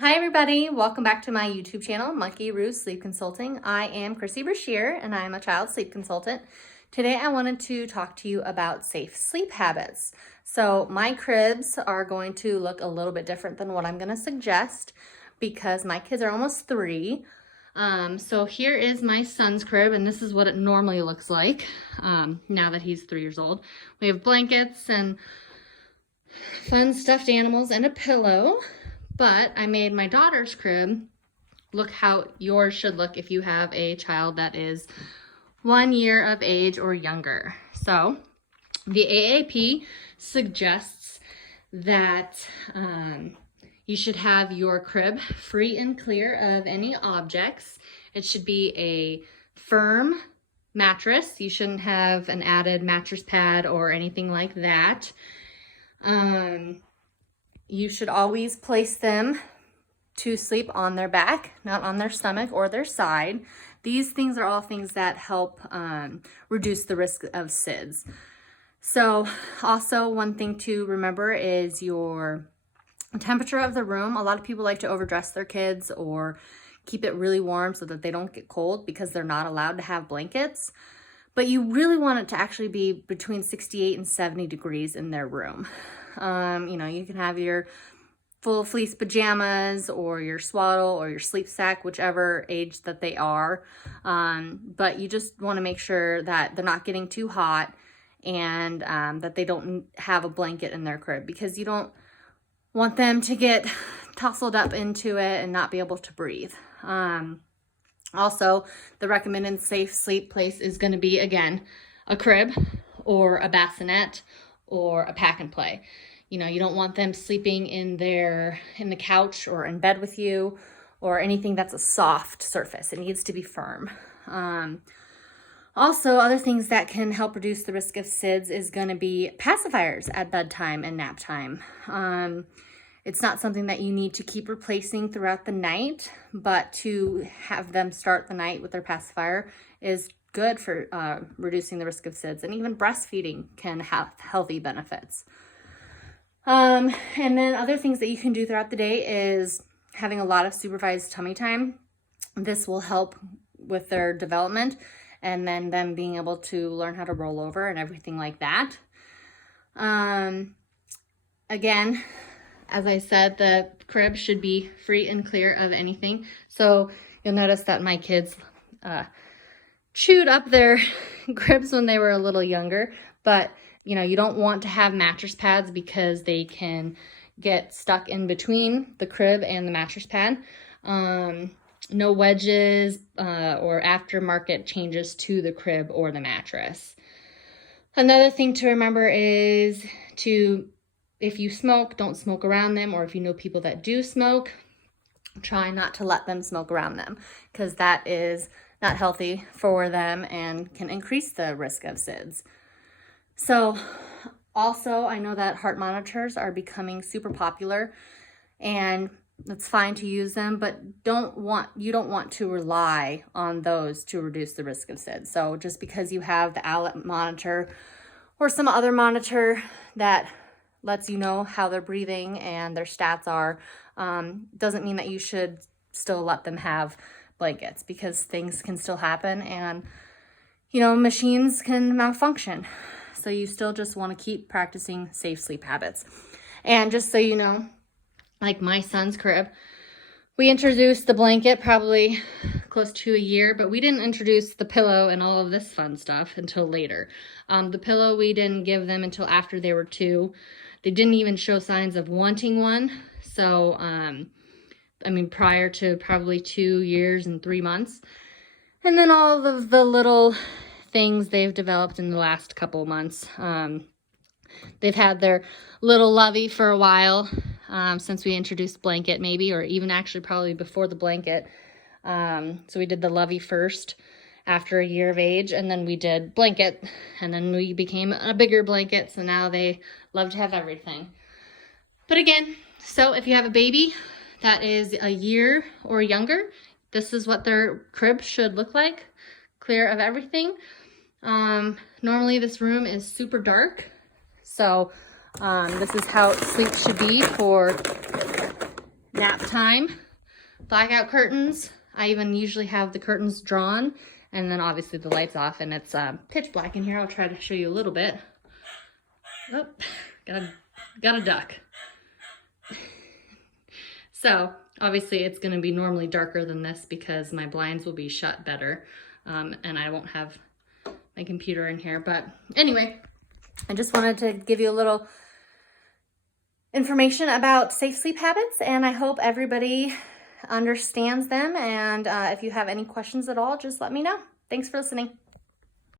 Hi everybody, welcome back to my YouTube channel, Monkey Roost Sleep Consulting. I am Chrissy Brashear and I am a child sleep consultant. Today I wanted to talk to you about safe sleep habits. So my cribs are going to look a little bit different than what I'm going to suggest because my kids are almost 3. So here is my son's crib and this is what it normally looks like now that he's 3 years old. We have blankets and fun stuffed animals and a pillow. But I made my daughter's crib look how yours should look if you have a child that is 1 year of age or younger. So the AAP suggests that you should have your crib free and clear of any objects. It should be a firm mattress. You shouldn't have an added mattress pad or anything like that. You should always place them to sleep on their back, not on their stomach or their side. These things are all things that help reduce the risk of SIDS. So also one thing to remember is your temperature of the room. A lot of people like to overdress their kids or keep it really warm so that they don't get cold because they're not allowed to have blankets. But you really want it to actually be between 68 and 70 degrees in their room. You can have your full fleece pajamas or your swaddle or your sleep sack, whichever age that they are. But you just want to make sure that they're not getting too hot and that they don't have a blanket in their crib because you don't want them to get tousled up into it and not be able to breathe. Also, the recommended safe sleep place is going to be, again, a crib or a bassinet or a pack and play. You don't want them sleeping in the couch or in bed with you or anything that's a soft surface. It needs to be firm. Also, other things that can help reduce the risk of SIDS is going to be pacifiers at bedtime and nap time. It's not something that you need to keep replacing throughout the night, but to have them start the night with their pacifier is good for reducing the risk of SIDS, and even breastfeeding can have healthy benefits. And then other things that you can do throughout the day is having a lot of supervised tummy time. This will help with their development and then them being able to learn how to roll over and everything like that. Again, as I said, the crib should be free and clear of anything. So you'll notice that my kids chewed up their cribs when they were a little younger, but you don't want to have mattress pads because they can get stuck in between the crib and the mattress pad. No wedges or aftermarket changes to the crib or the mattress. Another thing to remember is if you smoke, don't smoke around them, or if you know people that do smoke, try not to let them smoke around them because that is not healthy for them and can increase the risk of SIDS. So also, I know that heart monitors are becoming super popular and it's fine to use them, but you don't want to rely on those to reduce the risk of SIDS. So just because you have the Owlet monitor or some other monitor that lets you know how they're breathing and their stats are, doesn't mean that you should still let them have blankets because things can still happen and, machines can malfunction. So you still just want to keep practicing safe sleep habits. And just so you know, like my son's crib, we introduced the blanket probably close to a year, but we didn't introduce the pillow and all of this fun stuff until later. The pillow we didn't give them until after they were 2. They didn't even show signs of wanting one. So, prior to probably 2 years and 3 months. And then all of the little things they've developed in the last couple of months. They've had their little lovey for a while since we introduced blanket maybe, or even actually probably before the blanket. So we did the lovey first after a year of age, and then we did blanket, and then we became a bigger blanket, so now they love to have everything. But again, so if you have a baby that is a year or younger, this is what their crib should look like, clear of everything. Normally this room is super dark, so this is how sleep should be for nap time, blackout curtains. I even usually have the curtains drawn, and then obviously the lights off, and it's pitch black in here. I'll try to show you a little bit. Oh, got a duck. So obviously it's going to be normally darker than this because my blinds will be shut better, and I won't have my computer in here. But anyway, I just wanted to give you a little information about safe sleep habits, and I hope everybody understands them. And if you have any questions at all, just let me know. Thanks for listening.